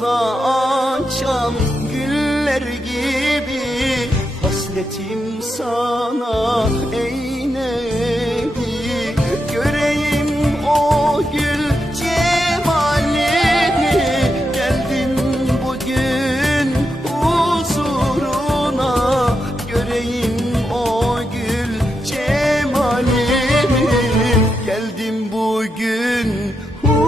Dalda açan güller gibi Hasretim sana ey nebi. Göreyim o gül cemalini. Geldim bugün huzuruna. Göreyim o gül cemalini. Geldim bugün huzuruna